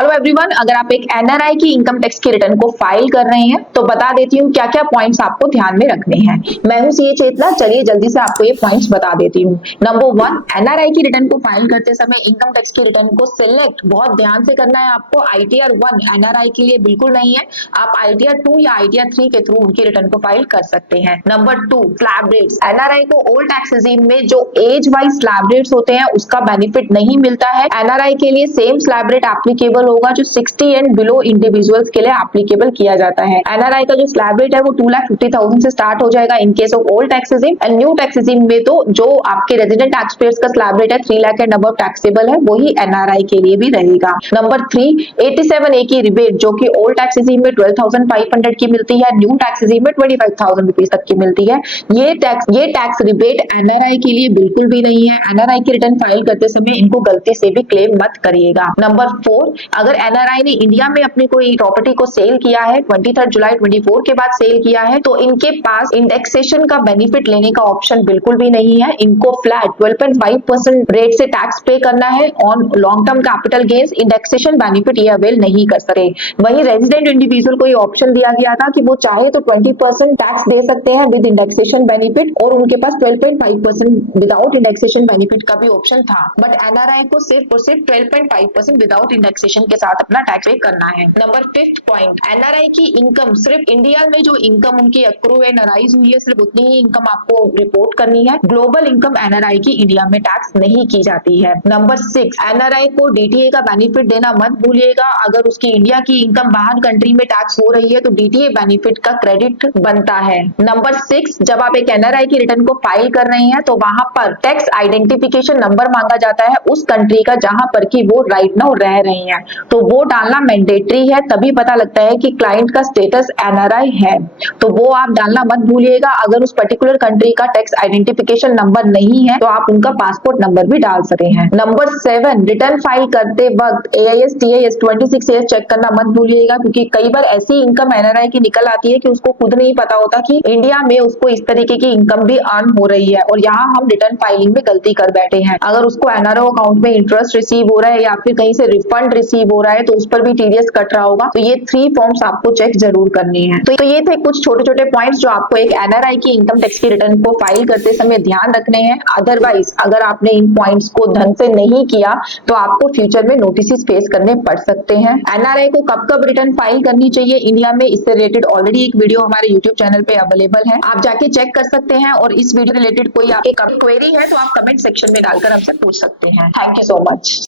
Hello everyone, अगर आप एक एनआरआई की इनकम टैक्स की रिटर्न को फाइल कर रहे हैं तो बता देती हूँ क्या क्या पॉइंट्स आपको ध्यान में रखने हैं। मैं हूँ सीए चेतना। चलिए जल्दी से आपको ये पॉइंट्स बता देती हूँ। नंबर 1, एनआरआई की रिटर्न को फाइल करते समय इनकम टैक्स की रिटर्न को सिलेक्ट बहुत ध्यान से करना है आपको। आईटीआर 1 एनआरआई के लिए बिल्कुल नहीं है। आप आईटीआर 2 या आईटीआर 3 के थ्रू उनकी रिटर्न को फाइल कर सकते हैं। Number 2, slab rates. एनआरआई को ओल्ड टैक्स रेजिम में जो एज वाइज स्लैब रेट्स होते हैं उसका बेनिफिट नहीं मिलता है। एनआरआई के लिए सेम स्लैब रेट एप्लीकेबल होगा जो 60 एंड बिलो इंडिविजुअल्स के लिए एप्लीकेबल किया जाता है। एनआरआई का जो स्लैब रेट है वो 2,50,000 से स्टार्ट हो जाएगा in case of old tax regime. And new tax regime में तो जो आपके रेजिडेंट टैक्स पेयर्स का स्लैब रेट है 3 लाख एंड अबव टैक्सेबल है, वही एनआरआई के लिए भी रहेगा। नंबर 3, 87A की रिबेट जो कि ओल्ड टैक्स रेजिम में 12,500 की मिलती है, न्यू टैक्स रेजिम में 25,000 रुपीज तक की मिलती है। ये टैक्स रिबेट एनआरआई के लिए बिल्कुल भी नहीं है। एनआरआई की रिटर्न फाइल करते समय इनको गलती से भी क्लेम मत करिएगा। नंबर 4, अगर एनआरआई ने इंडिया में अपनी कोई प्रॉपर्टी को सेल किया है 23 जुलाई 24 के बाद सेल किया है तो इनके पास इंडेक्सेशन का बेनिफिट लेने का ऑप्शन बिल्कुल भी नहीं है। इनको फ्लैट 12.5% रेट से टैक्स पे करना है on long term capital gains. Indexation benefit ये अवेल नहीं कर सके। वहीं रेजिडेंट इंडिविजुअल को ये ऑप्शन दिया गया था कि वो चाहे तो 20% टैक्स दे सकते हैं विद इंडेक्सेशन बेनिफिट, और उनके पास 12.5% विदाउट इंडेक्सेशन बेनिफिट का भी ऑप्शन था। बट एनआरआई को सिर्फ और सिर्फ 12.5% विदाउट इंडेक्सेशन के साथ अपना टैक्स पे करना है। नंबर 5 पॉइंट, एनआरआई की इनकम सिर्फ इंडिया में जो इनकम उनकी अक्रू एंड अराइज हुई है सिर्फ उतनी ही इनकम आपको रिपोर्ट करनी है। ग्लोबल इनकम एनआरआई की इंडिया में टैक्स नहीं की जाती है। नंबर 6, एनआरआई को डीटीए का बेनिफिट देना मत भूलिएगा। अगर उसकी इंडिया की इनकम बाहर कंट्री में टैक्स हो रही है तो डीटीए बेनिफिट का क्रेडिट बनता है। नंबर 6, जब आप एक एनआरआई की रिटर्न को फाइल कर रहे हैं तो वहां पर टैक्स आइडेंटिफिकेशन नंबर मांगा जाता है उस कंट्री का जहां पर की वो राइट नाउ रह रही हैं, तो वो डालना मैंडेटरी है। तभी पता लगता है कि क्लाइंट का स्टेटस एनआरआई है, तो वो आप डालना मत भूलिएगा। अगर उस पर्टिकुलर कंट्री का टैक्स आइडेंटिफिकेशन नंबर नहीं है तो आप उनका पासपोर्ट नंबर भी डाल सकते हैं। नंबर 7, रिटर्न फाइल करते वक्त एआईएस टीआईएस 26A चेक करना मत भूलिएगा, क्योंकि कई बार ऐसी इनकम एनआरआई की निकल आती है कि उसको खुद नहीं पता होता कि इंडिया में उसको इस तरीके की इनकम भी अर्न हो रही है, और यहाँ हम रिटर्न फाइलिंग में गलती कर बैठे हैं। अगर उसको एनआरओ अकाउंट में इंटरेस्ट रिसीव हो रहा है या फिर कहीं से रिफंड रिसीव हो रहा है तो उस पर भी टीडीएस कट रहा होगा, तो ये 3 फॉर्म्स आपको चेक जरूर करनी है। तो ये थे कुछ छोटे छोटे पॉइंट्स जो आपको एक एनआरआई की इनकम टैक्स की रिटर्न को फाइल करते समय ध्यान रखने हैं। अदरवाइज अगर आपने इन पॉइंट्स को ढंग से नहीं किया तो आपको फ्यूचर में नोटिस फेस करने पड़ सकते हैं। एनआरआई को कब कब रिटर्न फाइल करनी चाहिए इंडिया में, इससे रिलेटेड ऑलरेडी एक वीडियो हमारे यूट्यूब चैनल पे अवेलेबल है, आप जाके चेक कर सकते हैं। और इस वीडियो रिलेटेड कोई आपके क्वेरी है तो आप कमेंट सेक्शन में डालकर हमसे पूछ सकते हैं। Thank you so much.